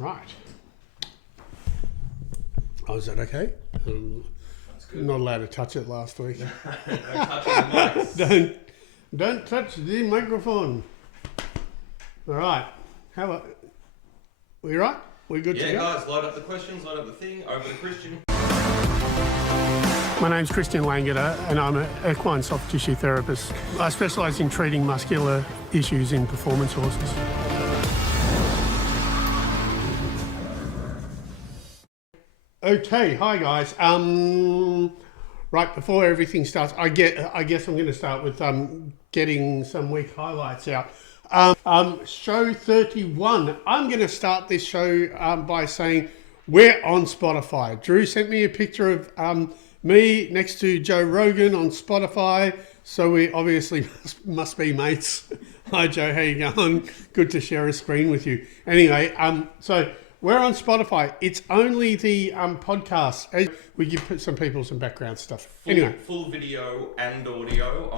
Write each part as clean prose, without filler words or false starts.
Right. Oh, is that okay? That's good. Not allowed to touch it last week. No touching the mics. Don't touch the microphone. All right. How about... We right? We good to Yeah, go? guys, load up the questions, load up the thing. Over to Christian. My name's ChristianLangeder and I'm an equine soft tissue therapist. I specialise in treating muscular issues in performance horses. Okay, hi guys. Right before everything starts, I guess I'm going to start with getting some week highlights out. Show 31. I'm going to start this show by saying we're on Spotify. Drew sent me a picture of me next to Joe Rogan on Spotify, so we obviously must be mates. Hi Joe, how you going? Good to share a screen with you. Anyway, so we're on Spotify. It's only the podcast. We give some people some background stuff. Anyway, Full video and audio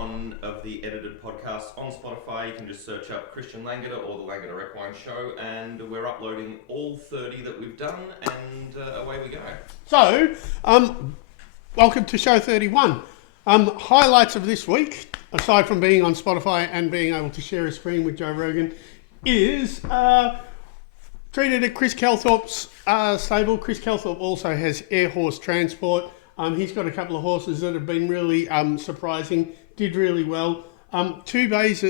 of the edited podcast on Spotify. You can just search up Christian Langeder or the Langeder Equine Show, and we're uploading all 30 that we've done, and away we go. so welcome to show 31. Highlights of this week, aside from being on Spotify and being able to share a screen with Joe Rogan, is treated at Chris Calthorpe's stable. Chris Calthorpe also has air horse transport. He's got a couple of horses that have been really surprising, did really well. Two Bays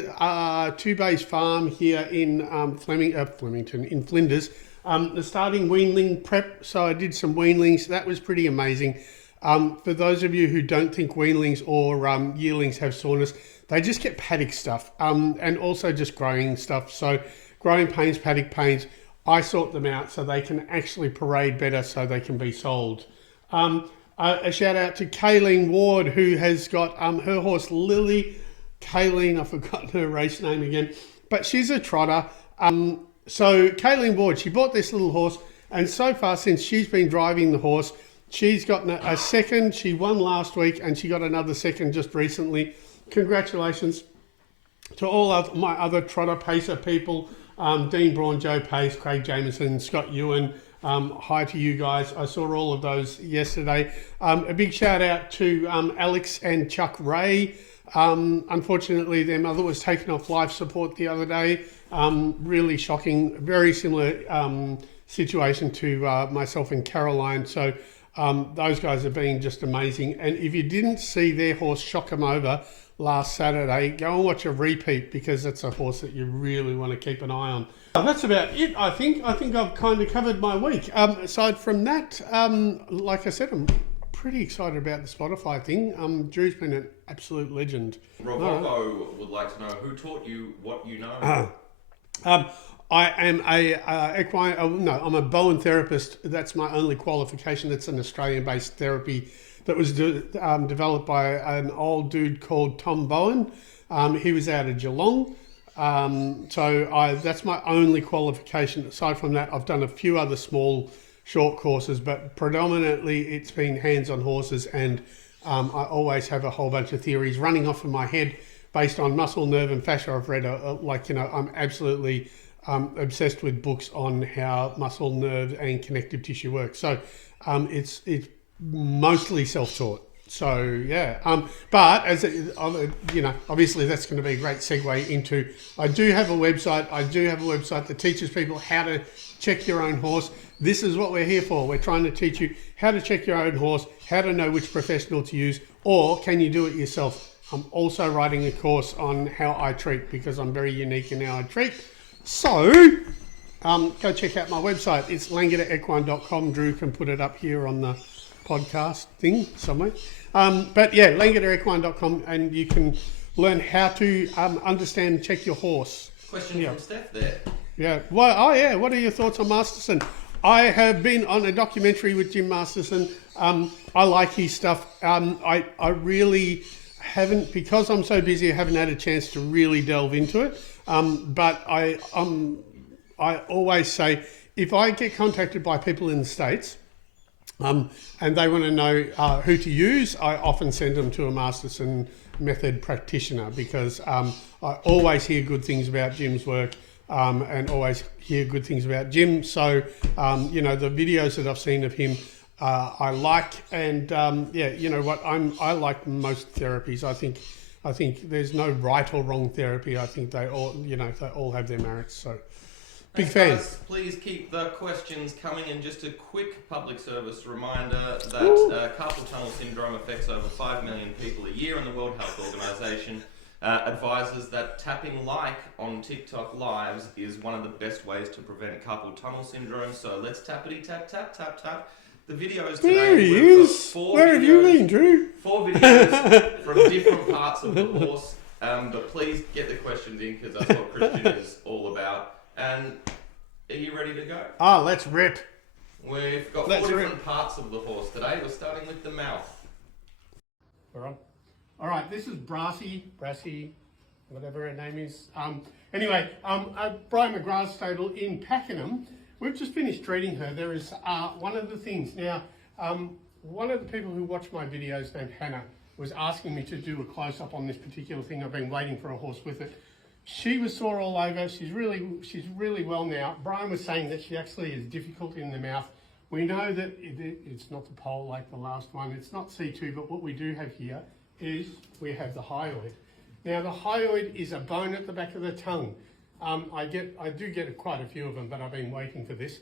Farm here in Flemington, in Flinders. The starting weanling prep, so I did some weanlings. That was pretty amazing. For those of you who don't think weanlings or yearlings have soreness, they just get paddock stuff and also just growing stuff. So growing pains, paddock pains, I sort them out so they can actually parade better so they can be sold. A shout out to Kayleen Ward, who has got her horse Lily. Kayleen, I've forgotten her race name again, but she's a trotter. So Kayleen Ward, she bought this little horse, and so far since she's been driving the horse, she's gotten a second. She won last week and she got another second just recently. Congratulations to all of my other trotter pacer people. Dean Braun, Joe Pace, Craig Jameson, Scott Ewan. Hi to you guys. I saw all of those yesterday. A big shout out to Alex and Chuck Ray. Unfortunately, their mother was taken off life support the other day. Really shocking. Very similar situation to myself and Caroline. So those guys are being just amazing. And if you didn't see their horse shock 'em over last Saturday, go and watch a repeat, because it's a horse that you really want to keep an eye on. That's about it, I think. I think I've kind of covered my week. Aside from that, like I said, I'm pretty excited about the Spotify thing. Drew's been an absolute legend. Roboco would like to know who taught you what you know. I am I'm a Bowen therapist. That's my only qualification. It's an Australian-based therapy that was developed by an old dude called Tom Bowen. He was out of Geelong. That's my only qualification. Aside from that, I've done a few other small, short courses, but predominantly it's been hands-on horses, and I always have a whole bunch of theories running off in my head based on muscle, nerve, and fascia. I've read, I'm absolutely obsessed with books on how muscle, nerve, and connective tissue work. So it's mostly self-taught. So yeah, but obviously that's going to be a great segue into. I do have a website that teaches people how to check your own horse. This is what we're here for. We're trying to teach you how to check your own horse, how to know which professional to use, or can you do it yourself. I'm also writing a course on how I treat, because I'm very unique in how I treat. So go check out my website. It's LangederEquine.com. Drew can put it up here on the podcast thing somewhere. But yeah, LangederEquine.com, and you can learn how to understand and check your horse. Question from Steph there. Yeah. What are your thoughts on Masterson? I have been on a documentary with Jim Masterson. I like his stuff. I really haven't, because I'm so busy, I haven't had a chance to really delve into it. But I always say, if I get contacted by people in the States, and they want to know who to use, I often send them to a Masterson method practitioner, because I always hear good things about Jim's work. and always hear good things about Jim. So, you know, the videos that I've seen of him, I like, and yeah, you know what, I like most therapies. I think there's no right or wrong therapy. I think they all, you know, they all have their merits. So, big fan. Guys, please keep the questions coming. And just a quick public service reminder that carpal tunnel syndrome affects over 5 million people a year, and the World Health Organization advises that tapping like on TikTok lives is one of the best ways to prevent carpal tunnel syndrome. So let's tappity tap tap tap tap. The videos today. There he is. Where have you been, Drew? 4 videos from different parts of the horse. But please get the questions in, because that's what Christian is all about. And are you ready to go? Ah, let's rip. We've got 4 different parts of the horse today. We're starting with the mouth. We're on. All right, this is Brassy, whatever her name is. Anyway, at Brian McGrath's stable in Pakenham. We've just finished treating her. There is one of the things. Now, one of the people who watch my videos, named Hannah, was asking me to do a close-up on this particular thing. I've been waiting for a horse with it. She was sore all over. She's really well now. Brian was saying that she actually is difficult in the mouth. We know that it's not the pole like the last one. It's not C2, but what we do have here is we have the hyoid. Now, the hyoid is a bone at the back of the tongue. I do get quite a few of them, but I've been waiting for this.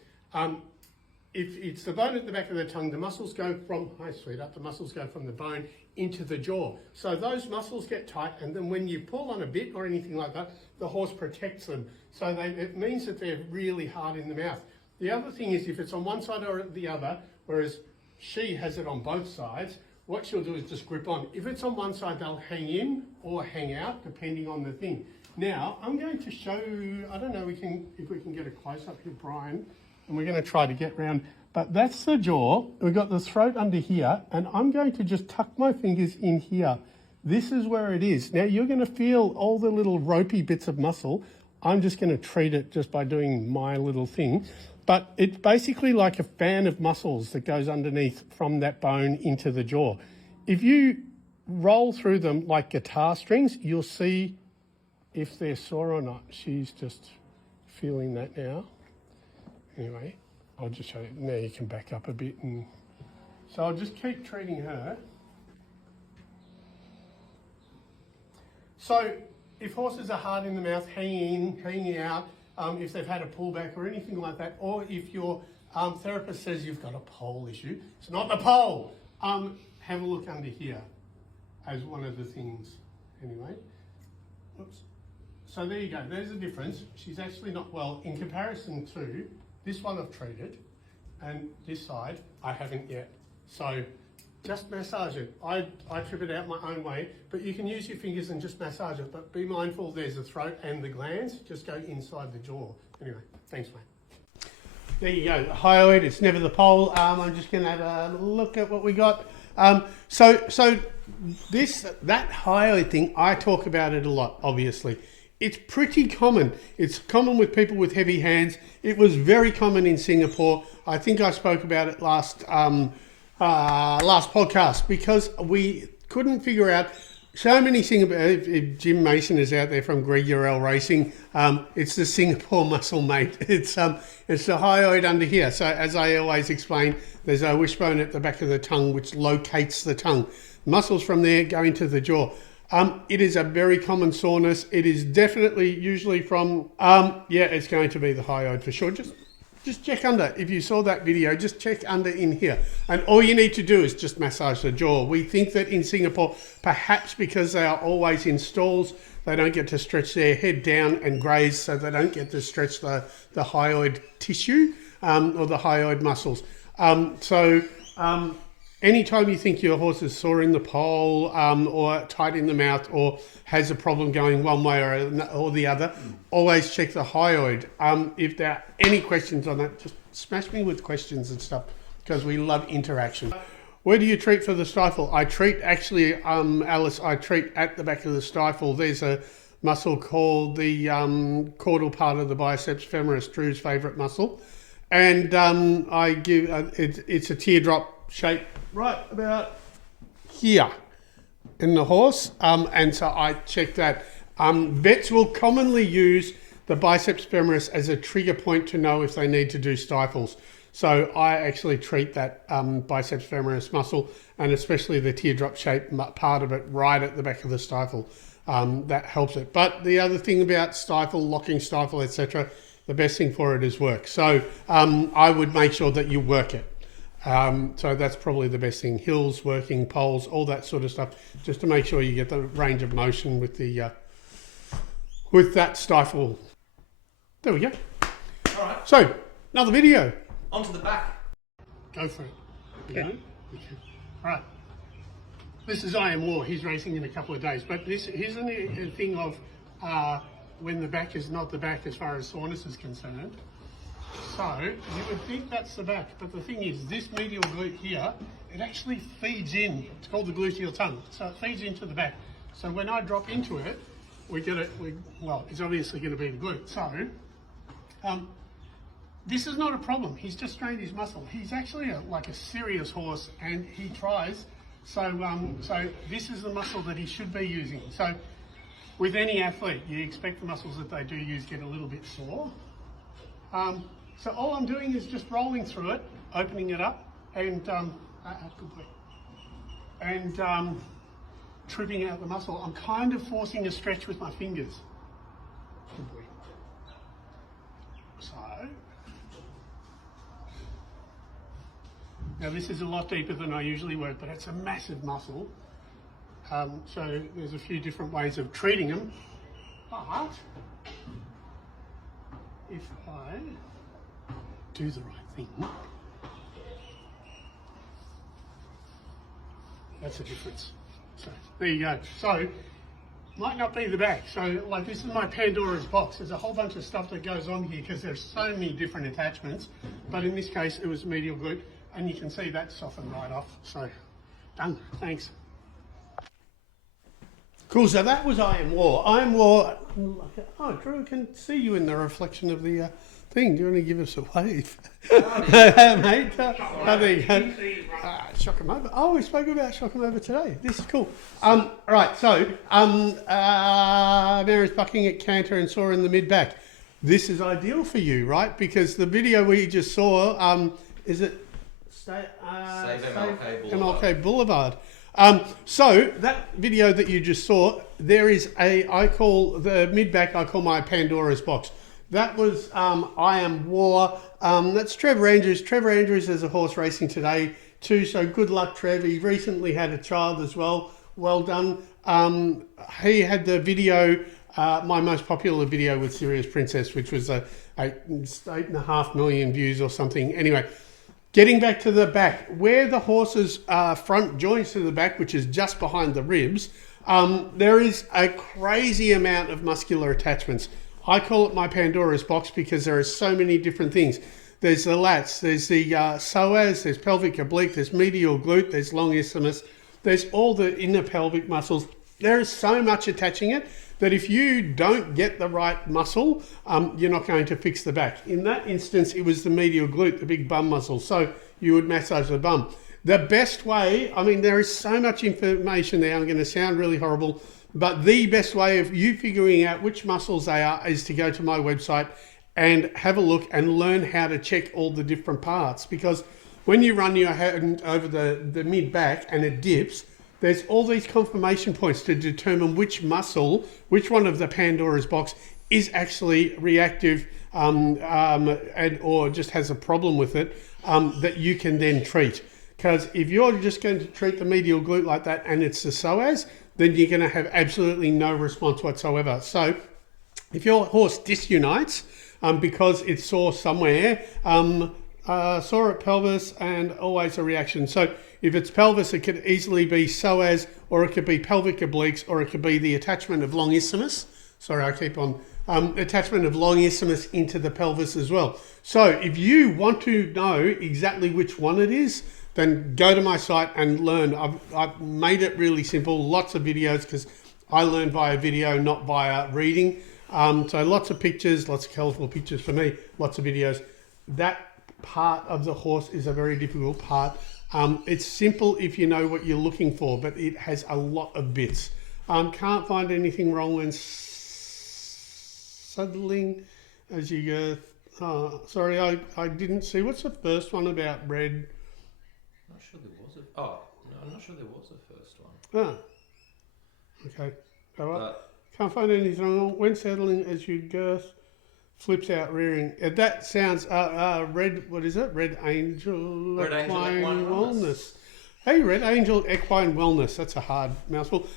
If it's the bone at the back of the tongue, the muscles go from, hi sweetheart, the muscles go from the bone into the jaw. So those muscles get tight, and then when you pull on a bit or anything like that, the horse protects them. So it means that they're really hard in the mouth. The other thing is, if it's on one side or the other, whereas she has it on both sides, what she'll do is just grip on. If it's on one side, they'll hang in or hang out, depending on the thing. Now, I'm going to show you, I don't know if we can get a close-up here, Brian, and we're going to try to get round, but that's the jaw. We've got the throat under here, and I'm going to just tuck my fingers in here. This is where it is. Now, you're going to feel all the little ropey bits of muscle. I'm just going to treat it just by doing my little thing, but it's basically like a fan of muscles that goes underneath from that bone into the jaw. If you roll through them like guitar strings, you'll see if they're sore or not. She's just feeling that now. Anyway, I'll just show you. Now you can back up a bit. And so I'll just keep treating her. So if horses are hard in the mouth, hanging out, if they've had a pullback or anything like that, or if your therapist says you've got a pole issue, it's not the pole. Have a look under here as one of the things. Anyway, oops. So there you go, there's the difference. She's actually not well in comparison to this one I've treated, and this side I haven't yet. So just massage it. I trip it out my own way, but you can use your fingers and just massage it, but be mindful there's the throat and the glands, just go inside the jaw. Anyway, thanks mate. There you go, the hyoid, it's never the pole. I'm just gonna have a look at what we got. So that hyoid thing, I talk about it a lot, obviously. It's pretty common. It's common with people with heavy hands. It was very common in Singapore. I think I spoke about it last podcast, because we couldn't figure out so many Singapore. If Jim Mason is out there from Greg Urell Racing, it's the Singapore muscle, mate. It's the hyoid under here. So as I always explain, there's a wishbone at the back of the tongue which locates the tongue. Muscles from there go into the jaw. It is a very common soreness. It is definitely usually from, yeah, it's going to be the hyoid for sure. Just check under. If you saw that video, just check under in here. And all you need to do is just massage the jaw. We think that in Singapore, perhaps because they are always in stalls, they don't get to stretch their head down and graze, so they don't get to stretch the hyoid tissue or the hyoid muscles. Anytime you think your horse is sore in the pole or tight in the mouth or has a problem going one way or the other, always check the hyoid. If there are any questions on that, just smash me with questions and stuff, because we love interaction. Where do you treat for the stifle? I treat, actually, Alice, I treat at the back of the stifle. There's a muscle called the caudal part of the biceps femoris, Drew's favourite muscle. And I give, it's a teardrop shape right about here in the horse, and so I check that. Vets will commonly use the biceps femoris as a trigger point to know if they need to do stifles. So I actually treat that biceps femoris muscle, and especially the teardrop shaped part of it right at the back of the stifle. That helps it. But the other thing about stifle, locking stifle, etc., the best thing for it is work. So I would make sure that you work it. So that's probably the best thing. Hills, working, poles, all that sort of stuff, just to make sure you get the range of motion with the with that stifle. There we go. All right. So another video. Onto the back. Go for it. Okay. Okay. All right. This is I Am War. He's racing in a couple of days. But this isn't a thing of when the back is not the back as far as soreness is concerned. So you would think that's the back, but the thing is, this medial glute here, it actually feeds in. It's called the gluteal tongue. So it feeds into the back. So when I drop into it, we get it. Well, it's obviously going to be the glute. So this is not a problem. He's just strained his muscle. He's actually like a serious horse, and he tries. So this is the muscle that he should be using. So with any athlete, you expect the muscles that they do use get a little bit sore. So all I'm doing is just rolling through it, opening it up, and tripping out the muscle. I'm kind of forcing a stretch with my fingers. Good boy. So now this is a lot deeper than I usually work, but it's a massive muscle. So there's a few different ways of treating them. But if I do the right thing, that's the difference. So there you go. So might not be the back. So like this is my Pandora's box. There's a whole bunch of stuff that goes on here because there's so many different attachments. But in this case, it was medial glute, and you can see that softened right off. So done. Thanks. Cool, so that was I Am War. I Am War, oh, Drew can see you in the reflection of the thing. Do you want to give us a wave? Mate, there you go. Shock 'em over. Oh, we spoke about Shock 'em over today. This is cool. Right, so Mary's bucking at canter and sore in the mid-back. This is ideal for you, right? Because the video we just saw, is it Save MLK Boulevard. So that video that you just saw, there is I call the mid-back, I call my Pandora's box. That was I Am War. That's Trevor Andrews. Trevor Andrews is a horse racing today too, so good luck, Trev. He recently had a child as well. Well done. He had the video, my most popular video with Serious Princess, which was 8.5 million views or something. Anyway, getting back to the back, where the horse's front joins to the back, which is just behind the ribs, there is a crazy amount of muscular attachments. I call it my Pandora's box because there are so many different things. There's the lats, there's the psoas, there's pelvic oblique, there's medial glute, there's long isthmus, there's all the inner pelvic muscles. There is so much attaching it that if you don't get the right muscle, you're not going to fix the back. In that instance, it was the medial glute, the big bum muscle. So you would massage the bum. The best way, I mean, there is so much information there, I'm going to sound really horrible, but the best way of you figuring out which muscles they are is to go to my website and have a look and learn how to check all the different parts. Because when you run your hand over the mid-back and it dips, there's all these confirmation points to determine which muscle, which one of the Pandora's box is actually reactive or just has a problem with it that you can then treat. Because if you're just going to treat the medial glute like that and it's the psoas, then you're going to have absolutely no response whatsoever. So if your horse disunites because it's sore somewhere, sore at pelvis and always a reaction. So if it's pelvis, it could easily be psoas, or it could be pelvic obliques, or it could be the attachment of long isthmus. Sorry, I keep on. Attachment of long isthmus into the pelvis as well. So if you want to know exactly which one it is, then go to my site and learn. I've made it really simple, lots of videos, because I learn via video, not via reading. So lots of pictures, lots of colourful pictures for me, lots of videos. That part of the horse is a very difficult part. It's simple if you know what you're looking for, but it has a lot of bits. Can't find anything wrong when settling as you go. Sorry, I didn't see. What's the first one about red? I'm not sure there was a... Oh, no, I'm not sure there was a first one. Ah, okay. Can't find anything wrong. When settling as you girth, flips out rearing. That sounds red. What is it? Red Angel Equine Wellness. Hey, Red Angel Equine Wellness. That's a hard mouthful.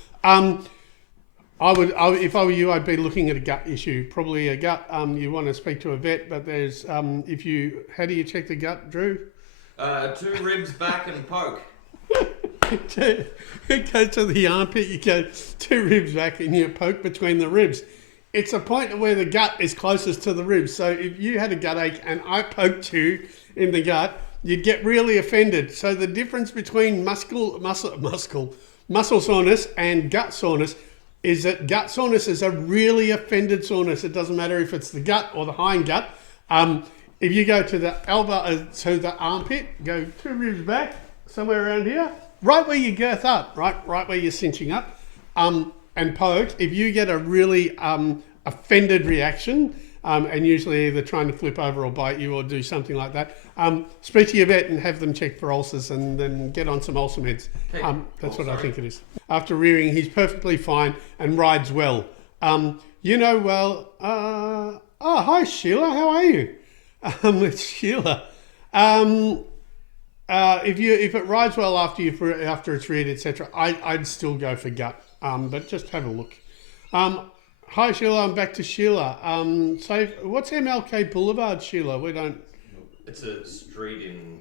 If I were you, I'd be looking at a gut issue. Probably a gut. You want to speak to a vet, but there's how do you check the gut, Drew? 2 ribs back and poke. You go to the armpit, you go 2 ribs back and you poke between the ribs. It's a point where the gut is closest to the ribs. So if you had a gut ache and I poked you in the gut, you'd get really offended. So the difference between muscle soreness and gut soreness is that gut soreness is a really offended soreness. It doesn't matter if it's the gut or the hind gut. If you go to the elbow, to the armpit, go 2 ribs back, somewhere around here, right where you girth up, right where you're cinching up, and poke. If you get a really offended reaction, and usually either trying to flip over or bite you or do something like that, speak to your vet and have them check for ulcers and then get on some ulcer meds. That's what I think it is. After rearing, he's perfectly fine and rides well. Hi Sheila, how are you? It's Sheila. If it rides well after it's reared, etc., I'd still go for gut. But just have a look. Hi Sheila, I'm back to Sheila. What's MLK Boulevard, Sheila? It's a street in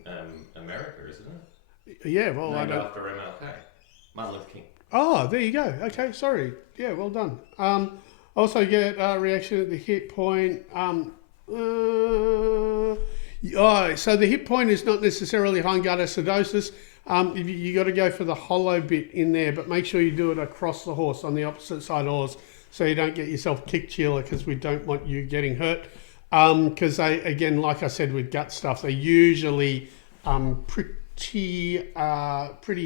America, isn't it? Yeah, well, named after MLK, Martin Luther King. Oh, there you go. Okay, sorry. Yeah, well done. Also get reaction at the hip point. So the hip point is not necessarily hind gut acidosis. You got to go for the hollow bit in there, but make sure you do it across the horse on the opposite side of the horse, so you don't get yourself kicked, Sheila, because we don't want you getting hurt. Because they, again, like I said, with gut stuff, they're usually pretty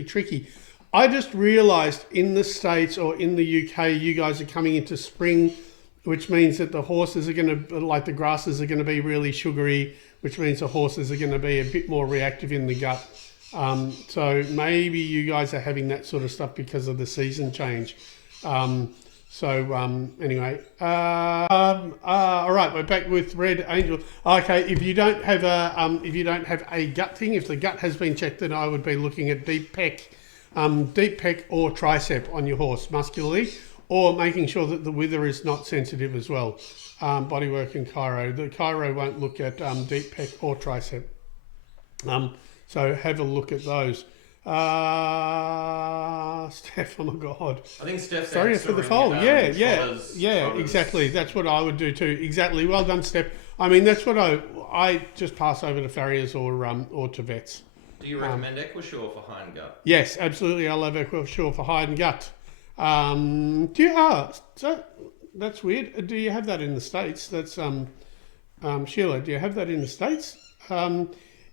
tricky. I just realised in the States or in the UK, you guys are coming into spring, which means that the horses are going to, like the grasses are going to be really sugary, which means the horses are going to be a bit more reactive in the gut. So maybe you guys are having that sort of stuff because of the season change. Anyway, all right, we're back with Red Angel. Okay, if you don't have a gut thing, if the gut has been checked, then I would be looking at deep pec or tricep on your horse muscularly, or making sure that the wither is not sensitive as well. Bodywork and chiro. The chiro won't look at deep pec or tricep. So have a look at those. Steph, oh my God. I think Steph. Sorry for the fold. Yeah, exactly. That's what I would do too. Exactly. Well done, Steph. I mean, that's what I just pass over to farriers or to vets. Do you recommend Equisure for hind gut? Yes, absolutely. I love Equisure for hind gut. So that's weird. Do you have that in the States? That's Sheila. Do you have that in the States?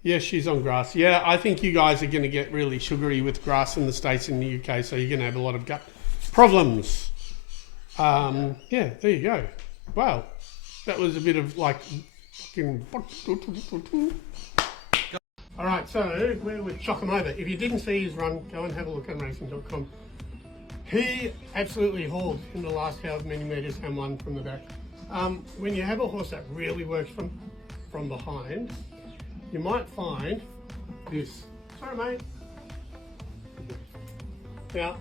Yes, she's on grass. Yeah, I think you guys are going to get really sugary with grass in the States and the UK, so you're going to have a lot of gut problems. Yeah, there you go. Wow, that was a bit of like fucking. All right, so we're with Chocomoba. If you didn't see his run, go and have a look on racing.com. He absolutely hauled in the last however many metres and won from the back. When you have a horse that really works from behind, you might find this. Sorry, mate. Now,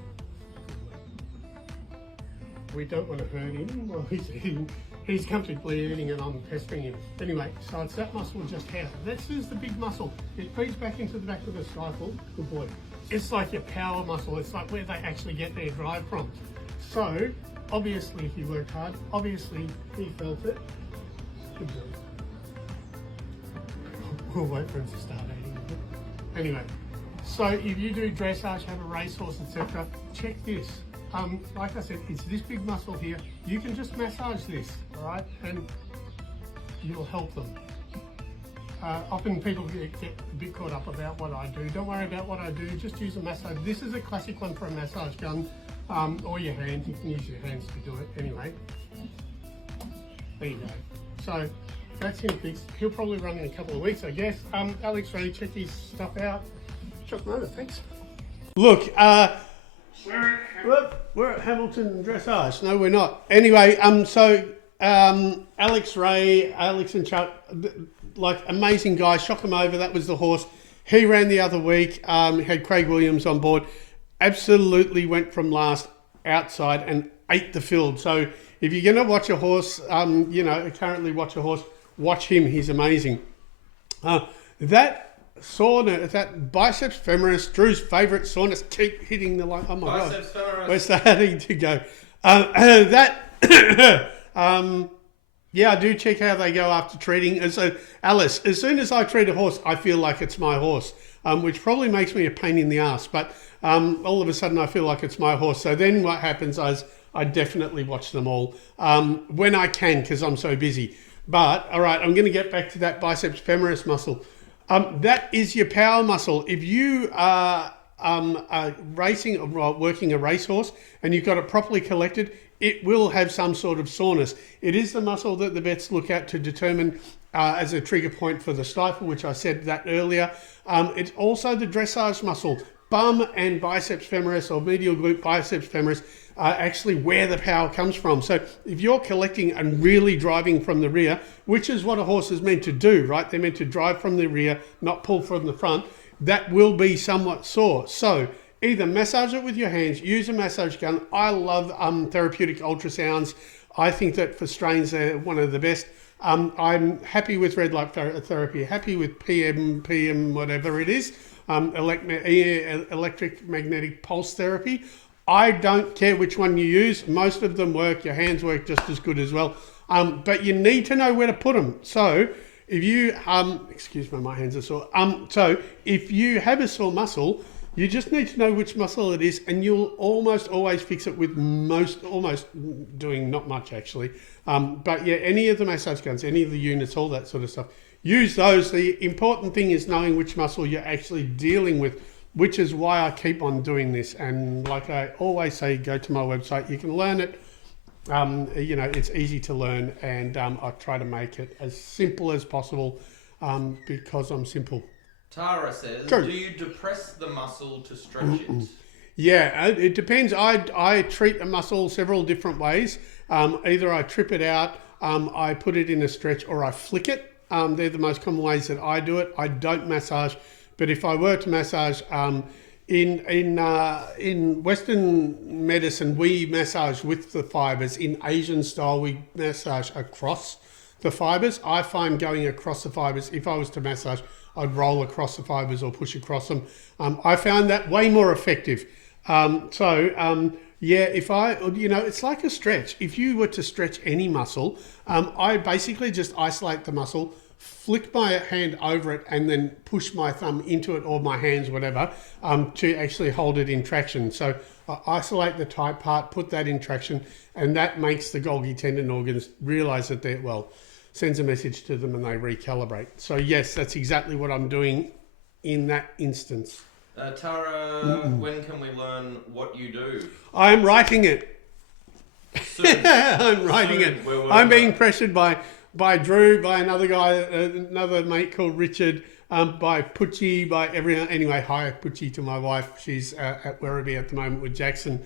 we don't want to hurt him while he's eating. He's comfortably eating and I'm pestering him. Anyway, so it's that muscle just here. This is the big muscle. It feeds back into the back of the stifle. Good boy. It's like your power muscle. It's like where they actually get their drive from. So, obviously he worked hard. Obviously he felt it. Good boy. We'll wait for him to start eating. Anyway, so if you do dressage, have a racehorse, etc., check this. Like I said, it's this big muscle here. You can just massage this, all right, and you'll help them. Often people get a bit caught up about what I do. Don't worry about what I do, just use a massage. This is a classic one for a massage gun, or your hands. You can use your hands to do it anyway. There you go. So that's him fixed. He'll probably run in a couple of weeks, I guess. Alex Ray, check his stuff out. Chuck Motor, thanks. Look, we're at Hamilton Dressage. No, we're not. Anyway, Alex Ray, Alex and Chuck, like amazing guys. Shock him over. That was the horse. He ran the other week. Had Craig Williams on board. Absolutely went from last outside and ate the field. So if you're going to watch a horse, currently watch a horse, watch him. He's amazing. That biceps femoris, Drew's favourite soreness, keep hitting the line. Oh my biceps God. Femoris. We're starting to go. I do check how they go after treating. And so, Alice, as soon as I treat a horse, I feel like it's my horse, which probably makes me a pain in the ass. But all of a sudden, I feel like it's my horse. So then what happens is I definitely watch them all when I can because I'm so busy. But, all right, I'm going to get back to that biceps femoris muscle. That is your power muscle. If you are racing or working a racehorse and you've got it properly collected, it will have some sort of soreness. It is the muscle that the vets look at to determine as a trigger point for the stifle, which I said that earlier. It's also the dressage muscle. Bum and biceps femoris or medial glute biceps femoris are actually where the power comes from. So if you're collecting and really driving from the rear, which is what a horse is meant to do, right? They're meant to drive from the rear, not pull from the front. That will be somewhat sore. So either massage it with your hands, use a massage gun. I love therapeutic ultrasounds. I think that for strains, they're one of the best. I'm happy with red light therapy, happy with PM, whatever it is, electric magnetic pulse therapy. I don't care which one you use. Most of them work. Your hands work just as good as well. But you need to know where to put them. So if you, excuse me, my hands are sore. So if you have a sore muscle, you just need to know which muscle it is, and you'll almost always fix it with almost doing not much actually. But yeah, any of the massage guns, any of the units, all that sort of stuff, use those. The important thing is knowing which muscle you're actually dealing with, which is why I keep on doing this. And like I always say, go to my website. You can learn it. It's easy to learn, and I try to make it as simple as possible because I'm simple. Tara says, Go. do you depress the muscle to stretch it? Yeah, it depends. I treat a muscle several different ways. Either I trip it out, I put it in a stretch, or I flick it. They're the most common ways that I do it. I don't massage, but if I were to massage, in Western medicine, we massage with the fibers. In Asian style, we massage across the fibers. I find going across the fibers, if I was to massage, I'd roll across the fibers or push across them. I found that way more effective. If it's like a stretch. If you were to stretch any muscle, I basically just isolate the muscle, flick my hand over it, and then push my thumb into it, or my hands, whatever, to actually hold it in traction. So I isolate the tight part, put that in traction, and that makes the Golgi tendon organs realize that sends a message to them and they recalibrate. So yes, that's exactly what I'm doing in that instance. Tara, when can we learn what you do? I'm writing it. Soon. I'm writing it. I'm being pressured by Drew, by another guy, another mate called Richard, by Pucci, by everyone. Anyway, hi Pucci to my wife. She's at Werribee at the moment with Jackson.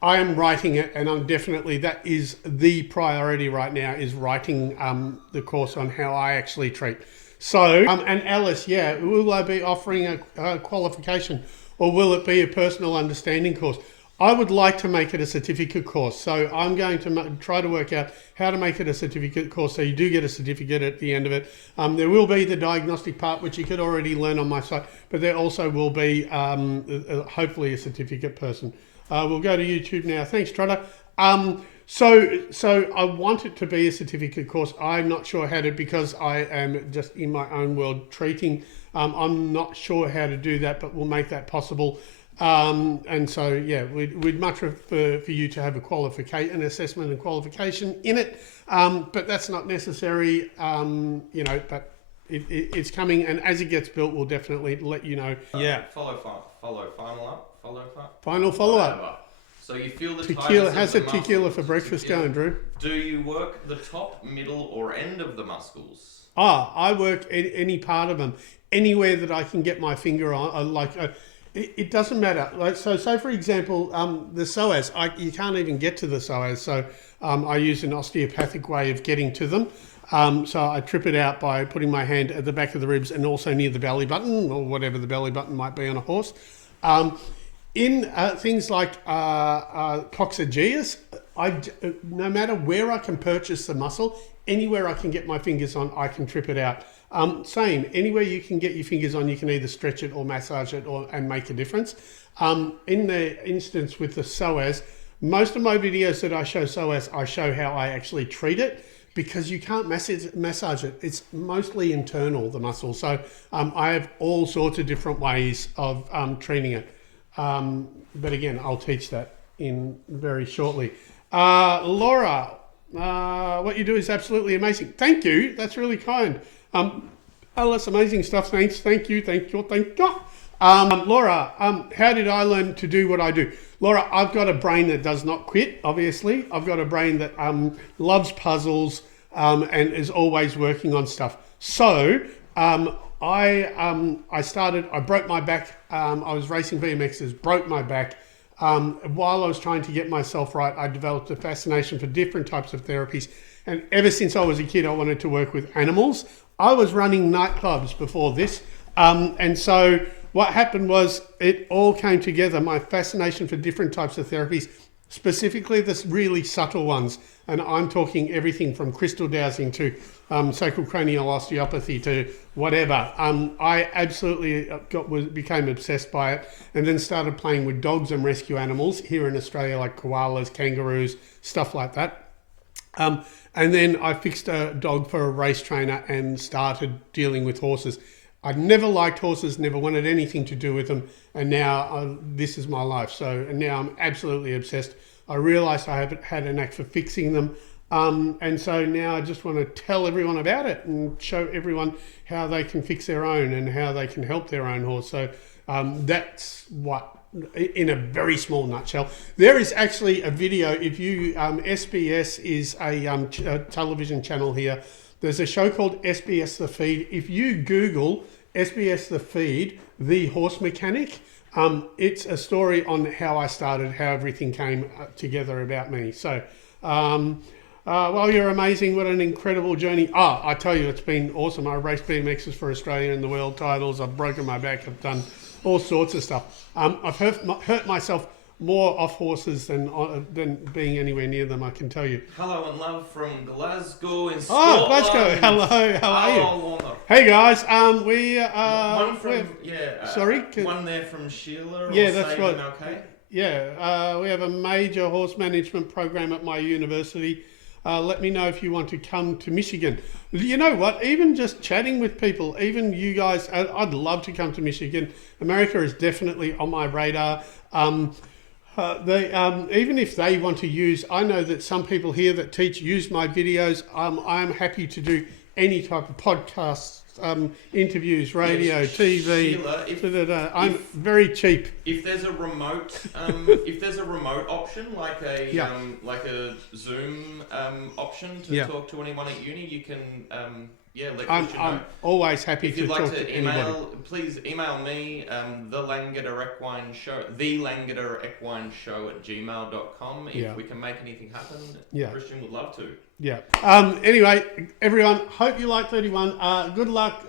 I am writing it, and that is the priority right now, is writing the course on how I actually treat. So, and Alice, will I be offering a qualification, or will it be a personal understanding course? I would like to make it a certificate course. So I'm going to try to work out how to make it a certificate course so you do get a certificate at the end of it. There will be the diagnostic part, which you could already learn on my site, but there also will be hopefully a certificate person. We'll go to YouTube now. Thanks, Trotter. So I want it to be a certificate course. I'm not sure how to, because I am just in my own world treating. I'm not sure how to do that, but we'll make that possible. And so, we'd much prefer for you to have an assessment and qualification in it. But that's not necessary, but it's coming. And as it gets built, we'll definitely let you know. Follow final up. Final follow-up. So you feel the Tequila. tightness How's of a the tequila muscles. for breakfast going, Drew? Do you work the top, middle, or end of the muscles? I work any part of them, anywhere that I can get my finger on. It doesn't matter. Like so, for example, the psoas. You can't even get to the psoas, so I use an osteopathic way of getting to them. So I trip it out by putting my hand at the back of the ribs and also near the belly button, or whatever the belly button might be on a horse. In things like coccygeus, no matter where I can purchase the muscle, anywhere I can get my fingers on, I can trip it out. Same, anywhere you can get your fingers on, you can either stretch it or massage it and make a difference. In the instance with the psoas, most of my videos that I show psoas, I show how I actually treat it, because you can't massage it. It's mostly internal, the muscle. So I have all sorts of different ways of treating it. But again, I'll teach that in very shortly. Laura, what you do is absolutely amazing. Thank you. That's really kind. Oh, that's amazing stuff. Thanks. Thank you. Thank you. Thank you. Laura, how did I learn to do what I do? Laura, I've got a brain that does not quit, obviously. I've got a brain that loves puzzles and is always working on stuff. So I broke my back. I was racing BMXs, broke my back. While I was trying to get myself right, I developed a fascination for different types of therapies. And ever since I was a kid, I wanted to work with animals. I was running nightclubs before this. And so what happened was it all came together, my fascination for different types of therapies, specifically the really subtle ones. And I'm talking everything from crystal dowsing to sacral cranial osteopathy to whatever. I absolutely became obsessed by it, and then started playing with dogs and rescue animals here in Australia, like koalas, kangaroos, stuff like that. And then I fixed a dog for a race trainer and started dealing with horses. I'd never liked horses, never wanted anything to do with them, and now this is my life. So now I'm absolutely obsessed. I realised I haven't had a knack for fixing them, and so now I just want to tell everyone about it and show everyone how they can fix their own and how they can help their own horse. So that's what, in a very small nutshell. There is actually a video. If you SBS is a television channel here. There's a show called SBS The Feed. If you Google SBS The Feed, The Horse Mechanic, it's a story on how I started, how everything came together about me. So, well, you're amazing. What an incredible journey. I tell you, it's been awesome. I raced BMXs for Australia in the world titles. I've broken my back. I've done all sorts of stuff. I've hurt myself more off horses than being anywhere near them, I can tell you. Hello and love from Glasgow in Scotland. Oh, Glasgow. Hello. How are you? Lorna. Hey guys. One from sorry. One there from Sheila. Yeah, that's right. Okay. Yeah. We have a major horse management program at my university. Let me know if you want to come to Michigan. You know what? Even just chatting with people, even you guys, I'd love to come to Michigan. America is definitely on my radar. Even if they want to use, I know that some people here that teach use my videos. I'm happy to do any type of podcasts, interviews, radio, yes, TV. Sheila, I'm very cheap. If there's a remote, option like a Zoom option to talk to anyone at uni, you can let Christian know. I'm always happy to talk to anybody. Please email me, TheLangederEquineShow, TheLangederEquineShow at gmail.com. If we can make anything happen, Christian would love to. Yeah. Anyway, everyone, hope you like 31. Good luck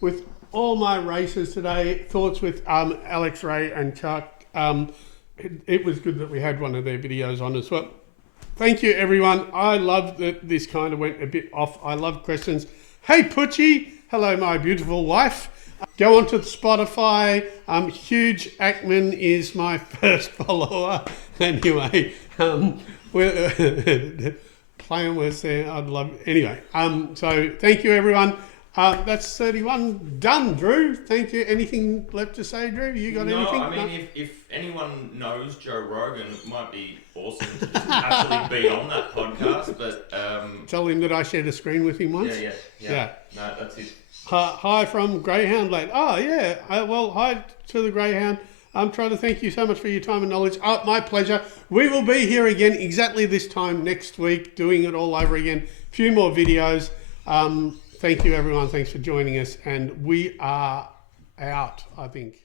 with all my races today. Thoughts with Alex, Ray and Chuck. It was good that we had one of their videos on as well. Thank you, everyone. I love that this kind of went a bit off. I love questions. Hey, Poochie. Hello, my beautiful wife. Go on to Spotify. Huge Ackman is my first follower. Anyway, we're playing words there. I'd love. Anyway, so thank you, everyone. That's 31 done, Drew. Thank you. Anything left to say, Drew? You got anything? No, I mean, if anyone knows Joe Rogan, it might be awesome to just actually be on that podcast. But tell him that I shared a screen with him once. Yeah. No, that's it. Hi from Greyhound Lane. Oh, yeah. Well, hi to the Greyhound. I'm trying to thank you so much for your time and knowledge. My pleasure. We will be here again exactly this time next week, doing it all over again. A few more videos. Thank you, everyone. Thanks for joining us. And we are out, I think.